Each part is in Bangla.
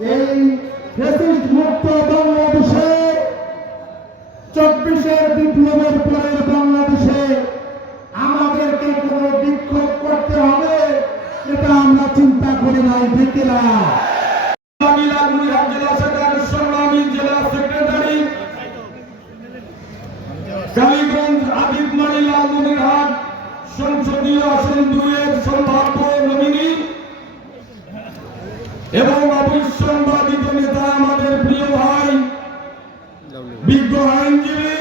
এই ফেসিস্ট মুক্ত বাংলাদেশে, চব্বিশের বিপ্লবের পরের বাংলাদেশে আমাদেরকে কোনো বিক্ষোভ করতে হবে, এটা আমরা চিন্তা করি নাই, ঠিক সংসদীয় আসন দুয়ের সম্ভাব্য নমিনি বিজ্ঞ আইনজীবী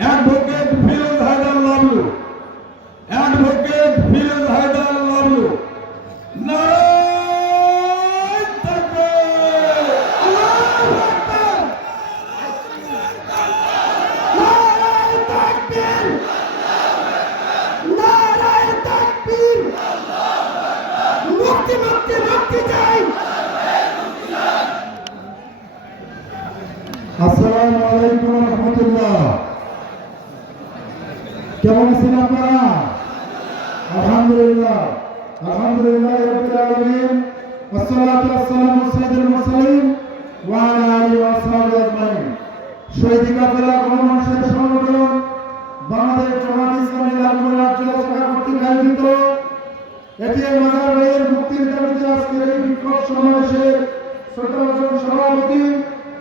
অ্যাডভোকেট ফিরোজ হায়দার লালু অ্যাডভোকেট ফিরোজ হায়দার তাকবীর মুক্তি মুক্তি মুক্তি চাই। আসসালামু আলাইকুম রহমতুল্লাহ কেমন আছেন আপনারা আলহামদুলিল্লাহ আলহামদুলিল্লাহ রাব্বিল আলামিন والصلاه والسلام على سيد المرسلين وعلى اله واصحابه اجمعين শহীদ কাফেলা গণমানুষের সংগঠন বাংলাদেশ জামাত ইসলামী লালমনিরহাট জেলা শাখা কর্তৃক আয়োজিত এটিএম মাজার ভাইয়ের মুক্তির দাবিতে আজকের এই বিক্ষোভ সমাবেশের শ্রদ্ধাভাজন সভাপতি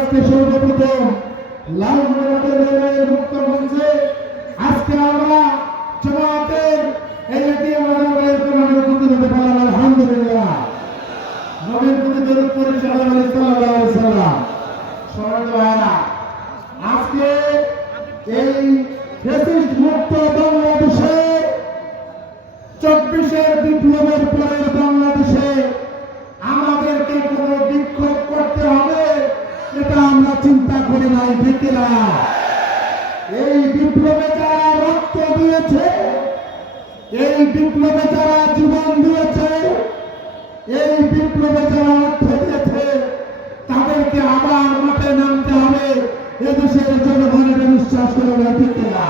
আজকে সর্বপ্রথম লাল মনিরহাটের রেলওয়ে মুক্ত মঞ্চে আজকে আমরা জমাতের এই এটিএম আদালতের প্রণালী উপস্থিত হতে পারলাম আলহামদুলিল্লাহ। নবীর প্রতি দরুদ পড়ি সাল্লাল্লাহু আলাইহি সাল্লাম। আজকে এই করি নাই এই বিপ্লবে যারা রক্ত দিয়েছে, এই বিপ্লবে যারা জীবন দিয়েছে, এই বিপ্লবে যারা অর্থ দিয়েছে, তাদেরকে আবার মাঠে নামতে হবে। এদেশের জনগণের বিশ্বাস করে না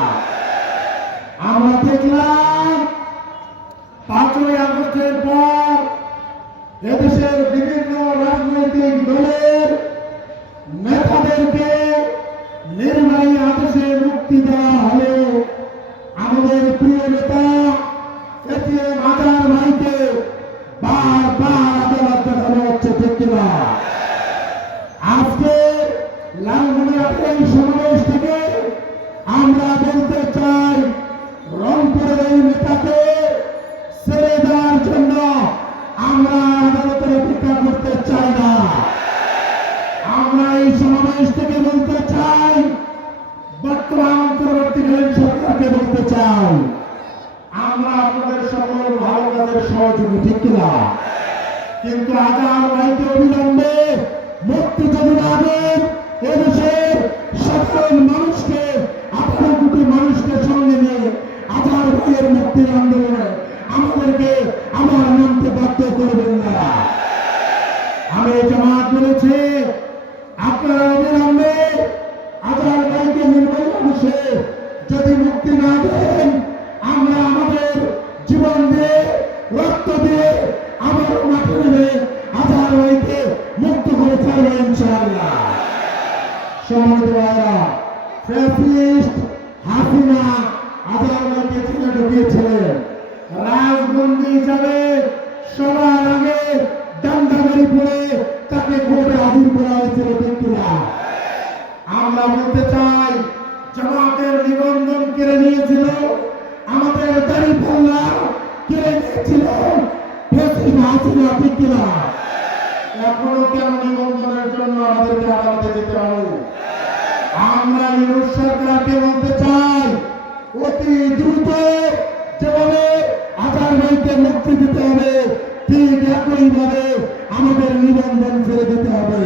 আমরা দেখলাম অপেক্ষা করতে চাই না। আমরা এই সমাবেশ থেকে বলতে চাই, বর্তমান অন্তর্বর্তীকালীন সরকারকে বলতে চাই, আমরা আপনাদের সকল ভালো কাজের সহযোগী, ঠিক কিনা? কিন্তু আজাদ ভাইকে অবিলম্বে মুক্তি যদি এদেশের সকল মানুষকে আঠারো কোটি মানুষকে সঙ্গে নিয়ে আজাদ ভাইয়ের মুক্তির আন্দোলনে আমাদেরকে আমার নামতে বাধ্য করবেন। আমি জামাত বলেছি, আপনারা অবিলম্বে আজাদ ভাইকে নির্বাহী মানুষে যদি মুক্তি না দেন, আমরা আমাদের জীবন দিয়ে, রক্ত দিয়ে আবার মাঠে নেমে আজাদ ভাইকে মুক্ত করে ছাড়বো ইনশাআল্লাহ। সম্মানিত ভাইরা ফ্যাসিস্ট হাসিনা আজাদ ভাইকে ঢুকিয়েছিলেন হিসাবে সবার আগে ডান্ডাবাড়ি পড়ে তাকে কোর্টে হাজির করা হয়েছিল ঠিক আমরা বলতে চাই, জামাতের নিবন্ধন কেড়ে নিয়েছিল, আমাদের দাড়ি পাল্লা কেড়ে নিয়েছিল এখনও কেন নিবন্ধনের জন্য আমাদেরকে আদালতে যেতে হবে? আমরা ইউনুস সরকারকে বলতে চাই, অতি দ্রুত যেভাবে আজার ভাইকে মুক্তি দিতে হবে, ঠিক একইভাবে আমাদের নিবন্ধন ফেলে দিতে হবে।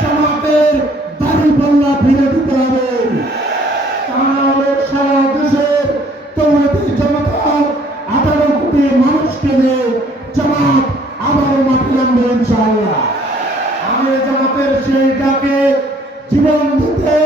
জামাতের দাড়ি পাল্লা ফিরে দিতে হবে। সারা দেশের তোমাদের জনতার আঠারো কোটি মানুষকে নিয়ে জামাত আবারও মাঠে নামবে ইনশাআল্লাহ। আমি জামাতের সেই ডাকে জীবন দিতে